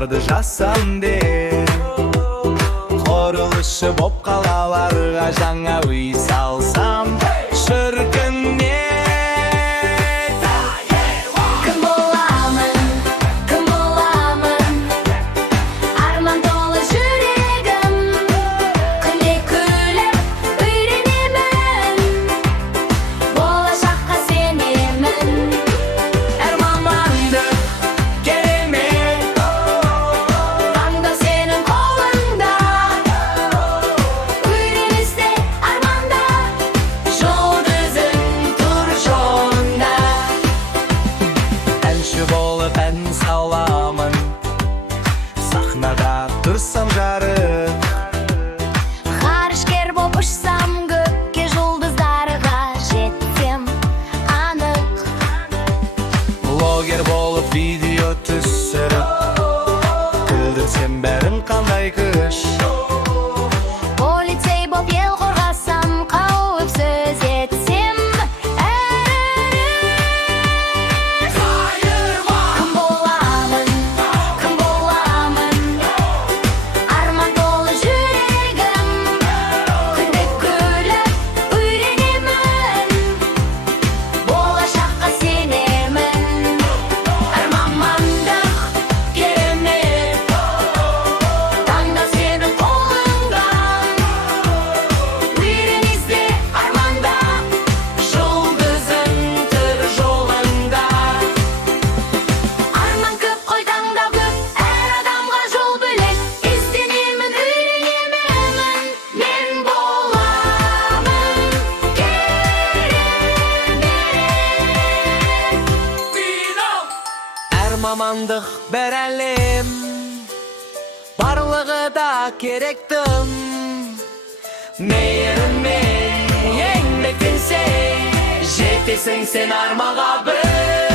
Bарды жасам деп Құрылышы боп қалаларға жаңа үй салсам шіркін болып ән саламын, сахнада тұрсам жарық. Ғарышкер боп ұшсам көкке, жұлдыздарға жетсем анық. Блогер болып видео түсіріп күлдірсем бәрін қандай күш. Полицей боп ел қорғасам, қауіпсіз етсем Мамандық бір әлем, барлығы да керектім. Мейіріммен еңбектенсең, жетесің сен арманға бір.